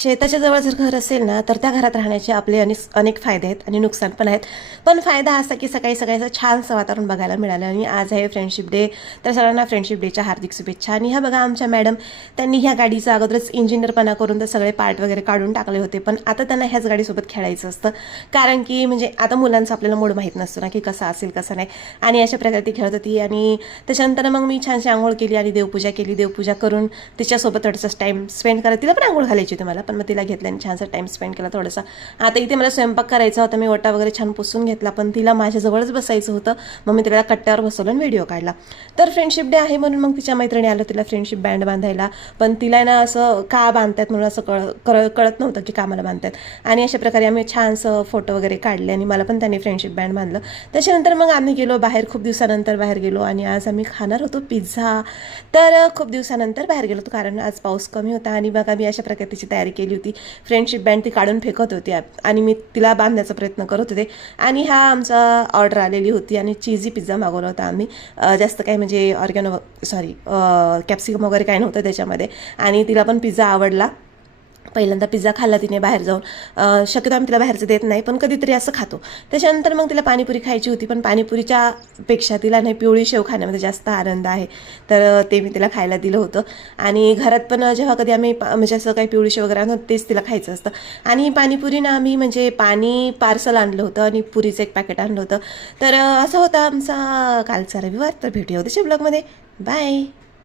शेताच्या जवळ जर घर असेल ना, तर त्या घरात राहण्याचे आपले अनेक फायदे आहेत आणि नुकसान पण आहेत. पण फायदा असा की सकाळी सकाळचं छानसं वातावरण बघायला मिळालं आणि आज आहे फ्रेंडशिप डे. तर सगळ्यांना फ्रेंडशिप डेच्या हार्दिक शुभेच्छा. आणि ह्या बघा आमच्या मॅडम, त्यांनी ह्या गाडीचा अगोदरच इंजिनियरपणा करून तर सगळे पार्ट वगैरे काढून टाकले होते. पण आता त्यांना ह्याच गाडीसोबत खेळायचं असतं, कारण की म्हणजे आता मुलांचा आपल्याला मूड माहीत नसतो ना की कसा असेल कसं नाही. आणि अशा प्रकारे ती खेळत होती. आणि त्याच्यानंतर मग मी छानशी आंघोळ केली आणि देवपूजा केली. देवपूजा करून तिच्यासोबत थोडंसं टाईम स्पेंड करत, तिला पण आंघोळ घालायची होती मला, पण मग तिला घेतलं आणि छानसा टाईम स्पेंड केला थोडासा. आता इथे मला स्वयंपाक करायचा होता, मी ओटा वगैरे छान पुसून घेतला, पण तिला माझ्याजवळच बसायचं होतं. मग मी तिला कट्ट्यावर बसवलं आणि व्हिडिओ काढला. तर फ्रेंडशिप डे आहे म्हणून मग तिच्या मैत्रिणी आलं तिला फ्रेंडशिप बँड बांधायला. पण तिला ना असं का बांधतात म्हणून असं कळत नव्हतं की कामाला बांधतात. आणि अशा प्रकारे आम्ही छानसं फोटो वगैरे काढले आणि मला पण त्यांनी फ्रेंडशिप बँड बांधलं. त्याच्यानंतर मग आम्ही गेलो बाहेर, खूप दिवसानंतर बाहेर गेलो आणि आज आम्ही खाणार होतो पिझ्झा. तर खूप दिवसानंतर बाहेर गेलो होतो कारण आज पाऊस कमी होता. आणि बघा मी अशा प्रकारे तिची तयारी केली होती. फ्रेंडशिप बँड ती काढून फेकत होती आणि मी तिला बांधण्याचा प्रयत्न करत होते. आणि हा आमचा ऑर्डर आलेली होती आणि चीझी पिझ्झा मागवला होता आम्ही. जास्त काही म्हणजे कॅप्सिकम वगैरे काही नव्हतं त्याच्यामध्ये. आणि तिला पण पिझ्झा आवडला. पहिल्यांदा पिझ्झा खाल्ला तिने बाहेर जाऊन. शक्यतो आम्ही तिला बाहेरचं देत नाही, पण कधीतरी असं खातो. त्याच्यानंतर मग तिला पाणीपुरी खायची होती, पण पाणीपुरीच्या पेक्षा तिला नाही पिवळी शेव खाण्यामध्ये जास्त आनंद आहे. तर ते मी तिला खायला दिलं होतं. आणि घरात पण जेव्हा कधी आम्ही म्हणजे असं काही पिवळी शेव वगैरे आणतो तेच तिला खायचं असतं. आणि पाणीपुरी ना आम्ही म्हणजे पाणी पार्सल आणलं होतं आणि पुरीचं एक पॅकेट आणलं होतं. तर असं होतं आमचा कालचा रविवार. तर भेटूया उद्याच्या ब्लॉगमध्ये. बाय.